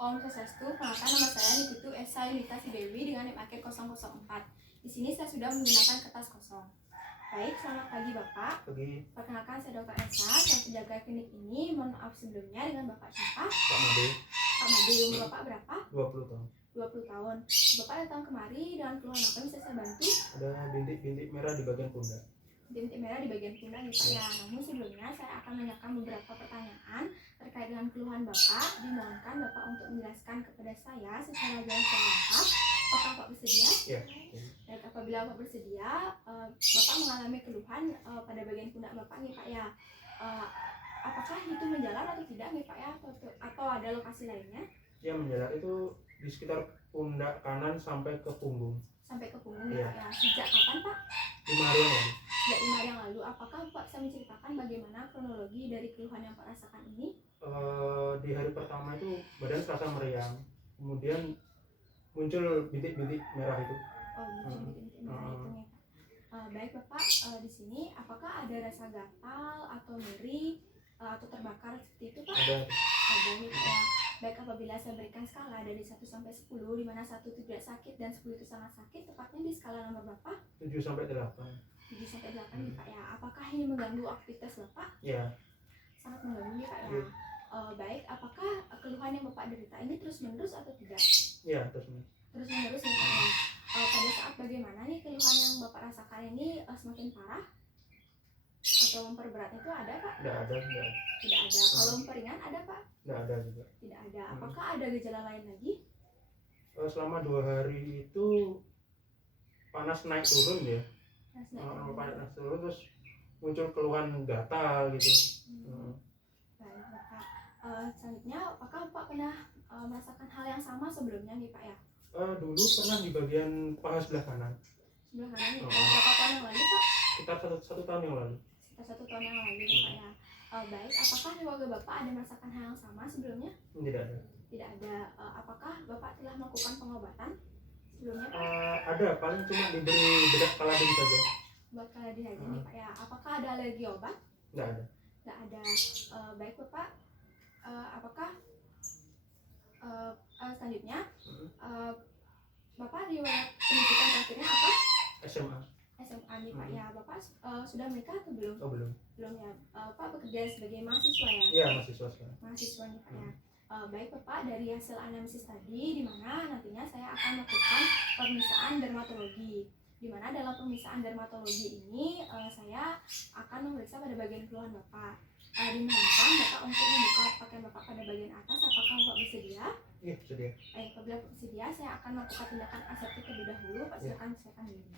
Om Swastiastu, perkenalkan nama saya Niputu Esa Yunita Dewi dengan NIM akhir 004. Di sini saya sudah menggunakan kertas kosong. Baik, selamat pagi Bapak. Pagi. Perkenalkan saya Dr. Esa, yang penjaga klinik ini. Mohon maaf sebelumnya dengan Bapak siapa? Pak Made. Pak Made, umur Bapak berapa? 20 tahun. 20 tahun. Bapak datang kemari dengan keluhan apa bisa saya bantu? Ada bintik-bintik merah di bagian pundak. Bintik merah di bagian pundak nih Pak ya. Namun sebelumnya saya akan menanyakan beberapa pertanyaan terkait dengan keluhan Bapak. Dimohonkan Bapak untuk menjelaskan kepada saya secara jelas dan lengkap. Apakah Bapak bersedia? Ya. Dan apabila Bapak bersedia, Bapak mengalami keluhan pada bagian pundak Bapak nih Pak ya. Apakah itu menjalar atau tidak nih Pak ya? Atau ada lokasi lainnya? Ya, menjalar itu di sekitar pundak kanan sampai ke punggung. Sampai ke punggung nih Pak ya. Sejak kapan Pak? 5 hari yang lalu. Sejak 5 hari yang lalu. Apakah Bapak bisa menceritakan bagaimana kronologi dari keluhan yang Pak rasakan ini? Di hari pertama itu badan terasa meriang, kemudian muncul bintik-bintik merah itu. Oh, muncul bintik-bintik merah itu nih Pak. Baik Bapak, di sini apakah ada rasa gatal atau nyeri atau terbakar seperti itu Pak? Ada nih Pak ya. Baik, apabila saya berikan skala dari 1 sampai 10, di mana 1 itu tidak sakit dan 10 itu sangat sakit, tepatnya di skala nomor berapa? 7 sampai 8. 7 sampai 8 nih Pak ya. Apakah ini mengganggu aktivitas Bapak? Ya. Sangat mengganggu nih Pak ya. Baik, apakah keluhan yang Bapak derita ini terus menerus atau tidak? Ya, terus menerus. Terus menerus nih Pak ya. Pada saat bagaimana nih keluhan yang Bapak rasakan ini semakin parah atau memperberat itu ada Pak? Tidak ada. Tidak ada. Kalau memperingan ada Pak? Tidak ada juga. Tidak ada. Apakah ada gejala lain lagi? Selama 2 hari itu panas naik turun ya. Panas turun terus muncul keluhan gatal gitu. Baik Bapak. Selanjutnya apakah Bapak pernah merasakan hal yang sama sebelumnya nih Pak ya? Dulu pernah di bagian paha sebelah kanan. Sebelah kanan nih. Berapa tahun yang lalu Pak? Sekitar satu tahun yang lalu. Sekitar 1 tahun yang lalu nih Pak ya. Baik, apakah keluarga Bapak ada merasakan hal yang sama sebelumnya? Tidak ada. Tidak ada. Apakah Bapak telah melakukan pengobatan sebelumnya Pak? Ada, paling cuma diberi bedak kaladin saja. Buat kaladin aja nih Pak ya. Apakah ada alergi obat? Tidak ada. Tidak ada. Baik Bapak, apakah selanjutnya Bapak riwayat pendidikan terakhirnya apa? SMA nih Pak ya. Bapak sudah menikah atau belum? Oh, belum. Belum ya. Pak bekerja sebagai mahasiswa ya? Iya, mahasiswa sekarang. Mahasiswa nih Pak ya. Baik Bapak, dari hasil analisis tadi, di mana nantinya saya akan melakukan pemeriksaan dermatologi. Di mana dalam pemeriksaan dermatologi ini saya akan memeriksa pada bagian keluhan Bapak. Dimohonkan Bapak untuk membuka pakaian Bapak pada bagian atas. Apakah Bapak bersedia? Iya, bersedia. Apabila bersedia, saya akan melakukan tindakan aseptik terlebih dahulu. Pak, silakan diri.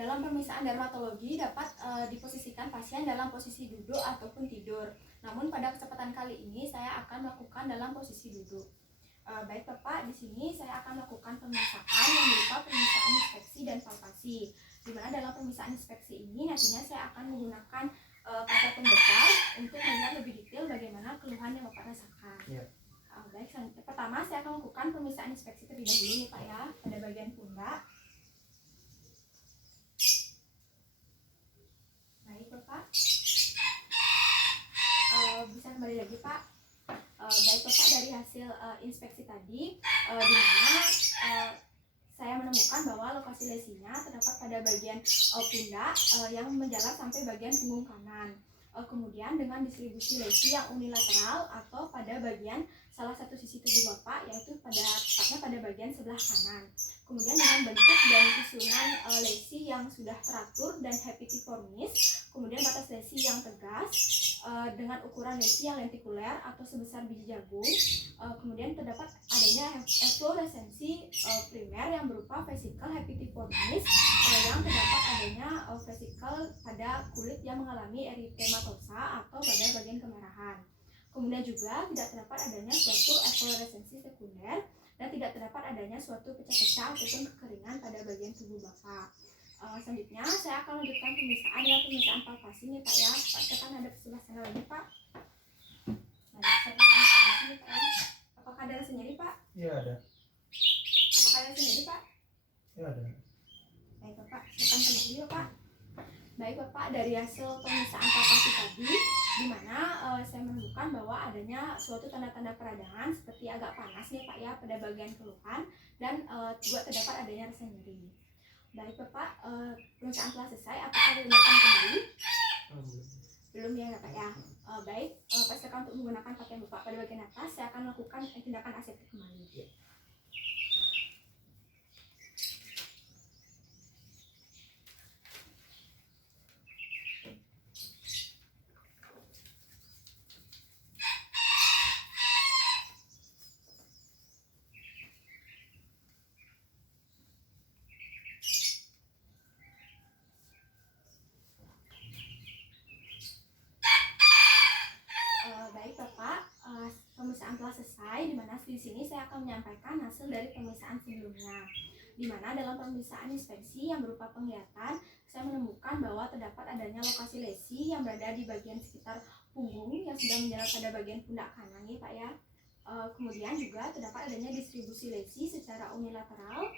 Dalam pemeriksaan dermatologi dapat diposisikan pasien dalam posisi duduk ataupun tidur. Namun pada kesempatan kali ini saya akan melakukan dalam posisi duduk. Baik Bapak, di sini saya akan melakukan pemeriksaan yang berupa pemeriksaan inspeksi dan palpasi. Di mana dalam pemeriksaan inspeksi ini nantinya saya akan menggunakan kaca pembesar untuk melihat lebih detail bagaimana keluhan yang Bapak rasakan. Baik, pertama saya akan melakukan pemeriksaan inspeksi terlebih dahulu nih Pak ya, pada bagian pundak. Baik Bapak, bisa kembali lagi Pak. Baik Bapak, dari hasil inspeksi tadi, di mana saya menemukan bahwa lokasi lesinya terdapat pada bagian pundak yang menjalar sampai bagian punggung kanan. Kemudian dengan distribusi lesi yang unilateral atau pada bagian salah satu sisi tubuh Bapak, yaitu tepatnya pada bagian sebelah kanan. Kemudian dengan bentuk dan susunan lesi yang sudah teratur dan hepatiformis, kemudian batas lesi yang tegas dengan ukuran lesi yang lentikuler atau sebesar biji jagung. Kemudian terdapat adanya efloresensi primer yang berupa vesikel hepatiformis yang terdapat adanya vesikel pada kulit yang mengalami eritematosa atau pada bagian kemerahan. Kemudian juga tidak terdapat adanya suatu efloresensi sekunder dan tidak terdapat adanya suatu pecah-pecah ataupun kekeringan pada bagian tubuh Bapak. Selanjutnya saya akan lanjutkan pemeriksaan dengan pemeriksaan palpasi nih Pak ya. Pak, tekan ada sebelah sana lagi Pak. Nah, saya tekan palpasi nih Pak ya. Apakah ada rasa nyeri Pak? Iya ada. Apakah ada rasa nyeri Pak? Iya ada. Baik Bapak, silakan kembali Bapak. Baik Bapak, dari hasil pemeriksaan palpasi tadi, di mana saya menemukan bahwa adanya suatu tanda-tanda peradangan seperti agak panas nih Pak ya pada bagian keluhan dan juga terdapat adanya rasa nyeri. Baik Bapak, pemeriksaan telah selesai. Apakah digunakan kembali? Belum ya Pak ya. Baik, pastikan untuk menggunakan pakaian Bapak pada bagian atas. Saya akan melakukan tindakan aseptik kembali. Baik Bapak, pemeriksaan telah selesai. Di mana di sini saya akan menyampaikan hasil dari pemeriksaan sebelumnya. Di mana dalam pemeriksaan inspeksi yang berupa penglihatan, saya menemukan bahwa terdapat adanya lokasi lesi yang berada di bagian sekitar punggung yang sudah menjalar pada bagian pundak kanan nih Pak ya. Kemudian juga terdapat adanya distribusi lesi secara unilateral.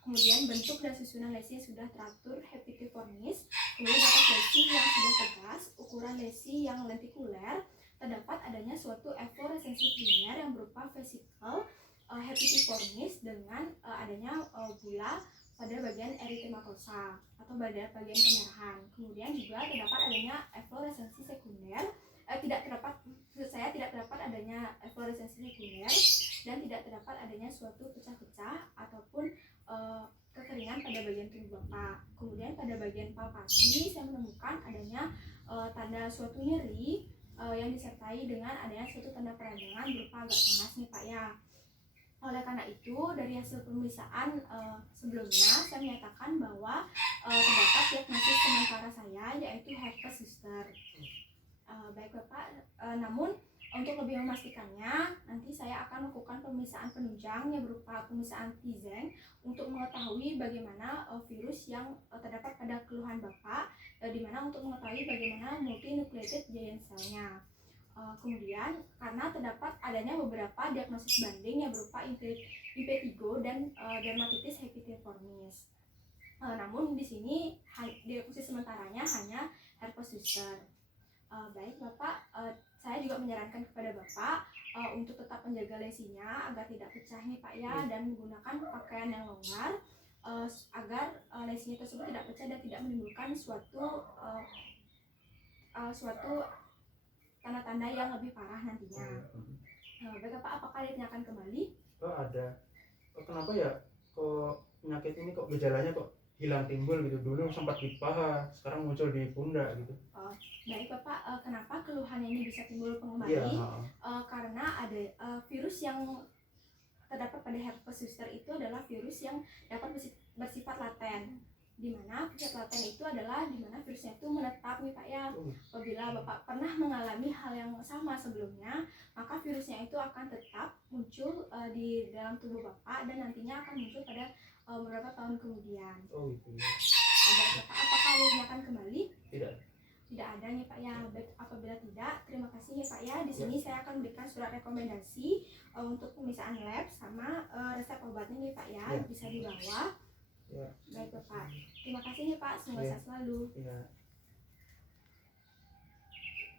Kemudian bentuk dan susunan lesi yang sudah teratur hepitiformis, kemudian batas lesi yang sudah tegas, ukuran lesi yang lentikuler, terdapat adanya suatu efloresensi primer yang berupa vesikel hepitiformis dengan adanya bula pada bagian eritematosa atau pada bagian kemerahan. Kemudian juga terdapat adanya efloresensi sekunder, tidak terdapat adanya efloresensi sekunder dan tidak terdapat adanya suatu pecah-pecah ataupun kekeringan pada bagian tubuh Bapak. Kemudian pada bagian palpasi saya menemukan adanya tanda suatu nyeri yang disertai dengan adanya suatu tanda peradangan berupa agak panas nih Pak ya. Oleh karena itu dari hasil pemeriksaan sebelumnya saya menyatakan bahwa terdapat diagnosis sementara saya yaitu herpes zoster. Baik Bapak, namun untuk lebih memastikannya nanti saya akan melakukan pemeriksaan penunjang yang berupa pemeriksaan T-Zen untuk mengetahui bagaimana virus yang terdapat pada keluhan Bapak, di mana untuk mengetahui bagaimana multinucleated giant cell-nya. Kemudian karena terdapat adanya beberapa diagnosis banding yang berupa impetigo dan dermatitis hepitiformis. Namun di sini diagnosis sementaranya hanya herpes zoster. Baik Bapak, saya juga menyarankan kepada Bapak untuk tetap menjaga lesinya agar tidak pecah nih Pak ya, dan menggunakan pakaian yang longgar agar lesinya tersebut tidak pecah dan tidak menimbulkan suatu tanda-tanda yang lebih parah nantinya. Baik Bapak, apakah ditanyakan kembali? Oh ada. Kenapa ya kok penyakit ini kok gejalanya kok hilang timbul gitu, dulu sempat di paha sekarang muncul di pundak gitu. Baik Bapak, kenapa keluhan ini bisa timbul kembali? Iya. Karena ada virus yang terdapat pada herpes zoster itu adalah virus yang dapat bersifat laten, di mana sifat laten itu adalah di mana virusnya itu menetap nih Pak ya. Apabila Bapak pernah mengalami hal yang sama sebelumnya, maka virusnya itu akan tetap muncul di dalam tubuh Bapak dan nantinya akan muncul pada beberapa tahun kemudian. Oh gitu ya. Baik Bapak, apakah ditanyakan kembali? Tidak. Tidak ada nih Pak ya. Baik, apabila tidak, terima kasih nih Pak ya. Di sini saya akan berikan surat rekomendasi untuk pemeriksaan lab sama resep obatnya nih Pak ya. Bisa dibawa. Ya. Baik Bapak, terima kasih nih Pak, semoga sehat selalu. Ya.